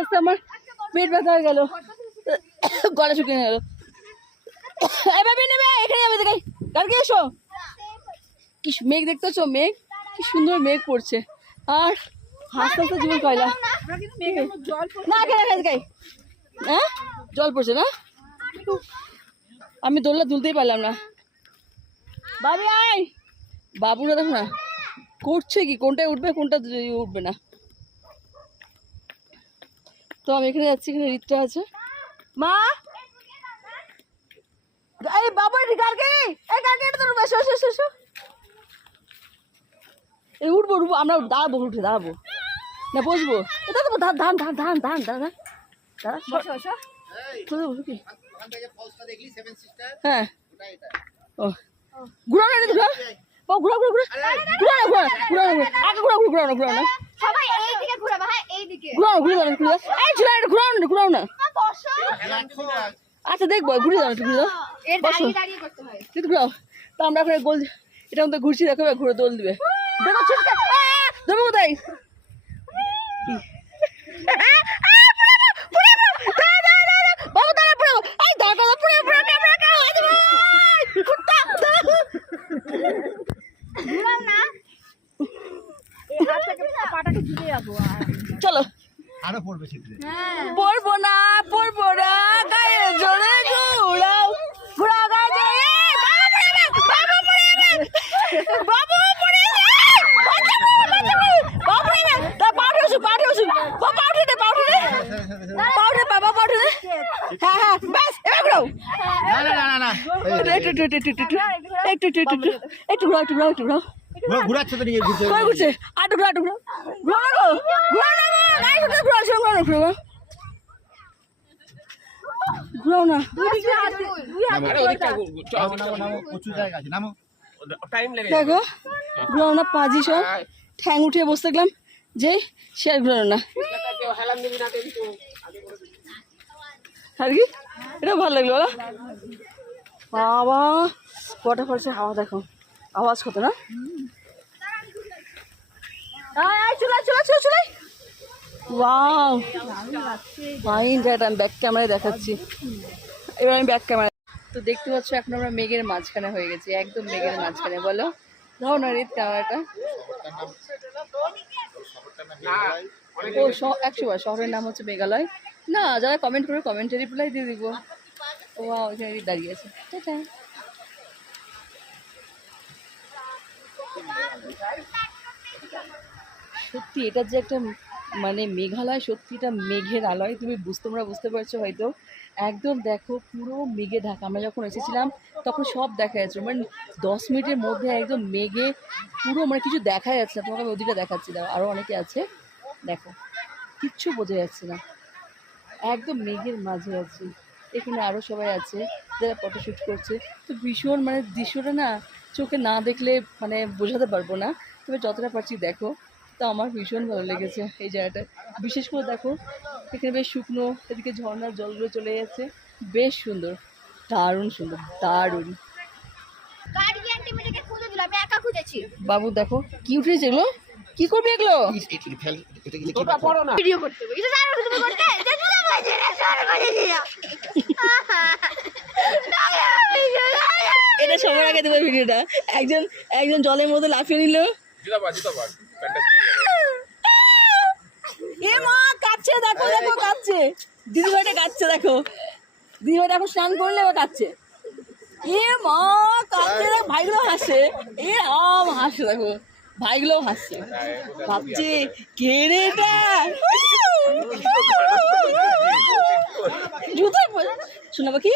আস্তে আমার পেট ব্যথা হয়ে গেল, গলা শুকিয়ে গেল। এভাবে নেবে, এখানে যাবে দেখাই, কালকে এসো। কি মেঘ দেখতেছো? মেঘ কি সুন্দর মেঘ পড়ছে, আর হাসতে হাসতে জীবন কয়লা। না দেখাই, হ্যাঁ জল পড়ছে না, আমি দোলনা দুলতেই পারলাম না। বাবু আয়, বাবুরা দেখো না করছে কি, কোনটায় উঠবে কোনটা উঠবে না। তো আমি এখানে যাচ্ছি, এখানে রিতটা আছে। মা এই বাবা কালকে এটা তো এসো এসো এসো এসো, এই উঠবো উঠবো, আমরা দাঁড়াবো, উঠে দাঁড়াবো না, বসবো। এটা তো ধান ধান ধান ধান ধান দাদা দাদা কি, হ্যাঁ ও ঘুরাও না, ঘুরাও ও ঘুরাও ঘুরাও ঘুরাও ঘুরাও ঘুরাও আগে ঘুরাও ঘুরাও না, ঘুরাও না সবাই এইদিকে ঘোরাবে। হ্যাঁ এইদিকে ঘুরাও ঘুরাও না, ঘুরাও এই ছিল এটা, ঘুরাও না ঘুরাও না। আচ্ছা দেখবো, ঘুরে যাও একটু, ঘুরে যাও, এর দাঁড়িয়ে দাঁড়িয়ে করতে হয়। কিন্তু ঘুরাও। তো আমরা এখন গোল এটা মধ্যে ঘুরছি, দেখো ঘুরে দোল দিবে, দেখো ছিটকে ধরবো কোথায়। বাবু দাঁড়া পড়ে, এই দাঁড়া পড়ে পড়ে ঘোরাও না, এই হাতটাকে পাটাকে ঝুলিয়ে রাখো। চলো, আরো পড়বে সেটা। হ্যাঁ পড়বো না গায়ে জোরে ঘুরাও ঘুরাও গায়ে, বাবু পড়ে হ্যাঁ হ্যাঁ ব্যাস এবার ঘুরাও, একটু ঘুরাও ঘুরাচ্ছে তো নিয়ে ঘুরতে ঘুরছে, আটু ঘুরা ঘুরাও না, প্রচুর জায়গা আছে, নামো। দেখো ঘুরাও না, পাজি সব ঠ্যাং উঠে বসে থাকলাম যে সে আর ঘুরানো না। আর কি এটাও ভালো লাগলো বলো, বাবা কটা পড়ছে, হাওয়া দেখো, আওয়াজ কত না। ওয়াও ফাইন জায়গাটা, আমি ব্যাক ক্যামেরায় দেখাচ্ছি, এবার আমি ব্যাক ক্যামেরা। তো দেখতে পাচ্ছ এখন আমরা মেঘের মাঝখানে হয়ে গেছি, একদম মেঘের মাঝখানে। বলো দাও না রিত ক্যামেরাটা। ও 100 শহরের নাম হচ্ছে মেঘালয়। না যারা কমেন্ট করে কমেন্টে রিপ্লাই দিয়ে দিব। ও ওইখানে রিত দাঁড়িয়ে আছে, টাটা। সত্যি এটা যে একটা মানে মেঘালয়, সত্যি এটা মেঘের আলয়, তোমরা বুঝতে পারছো হয়তো। একদম দেখো পুরো মেঘে ঢাকা, আমরা যখন এসেছিলাম তখন সব দেখা যাচ্ছে, মানে 10 মিনিটের মধ্যে একদম মেঘে পুরো, মানে কিছু দেখা যাচ্ছে না। তোমাকে আমি ওদিকে দেখাচ্ছি, দাও আরও অনেকে আছে দেখো, কিচ্ছু বোঝা যাচ্ছে না, একদম মেঘের মাঝে আছি। এখানে আরও সবাই আছে যারা ফটোশ্যুট করছে। তো ভীষণ মানে দৃশ্যটা না চোখে না দেখলে মানে বোঝাতে পারবো না, তবে যতটা পারছি দেখো। তো আমার ভীষণ ভালো লেগেছে এই জায়গাটা, বিশেষ করে দেখো এখানে বেশ শুকনো, এদিকে ঝর্ণার জলগুলো চলে যাচ্ছে, বেশ সুন্দর, দারুণ সুন্দর, দারুণ। বাবু দেখো কি উঠেছে এগুলো, কি করবি এগুলো? ভিডিও করতে হবে, এটা সবার আগে দেবে ভিডিওটা। একজন জলের মধ্যে লাফিয়ে নিল, এ মা কাচ্ছে, দেখো দেখো কাচ্ছে, দিদিভাইটা কাচ্ছে, দেখো দিদিভাইটা এখন স্নান করলে ও কাচ্ছে, এ মা কাচ্ছে, দেখ ভাইগুলো হাসছে, এ আম হাসছে, দেখো ভাইগুলো হাসছে, ভাবছে কে রে এটা, জুতো শোনাবো কি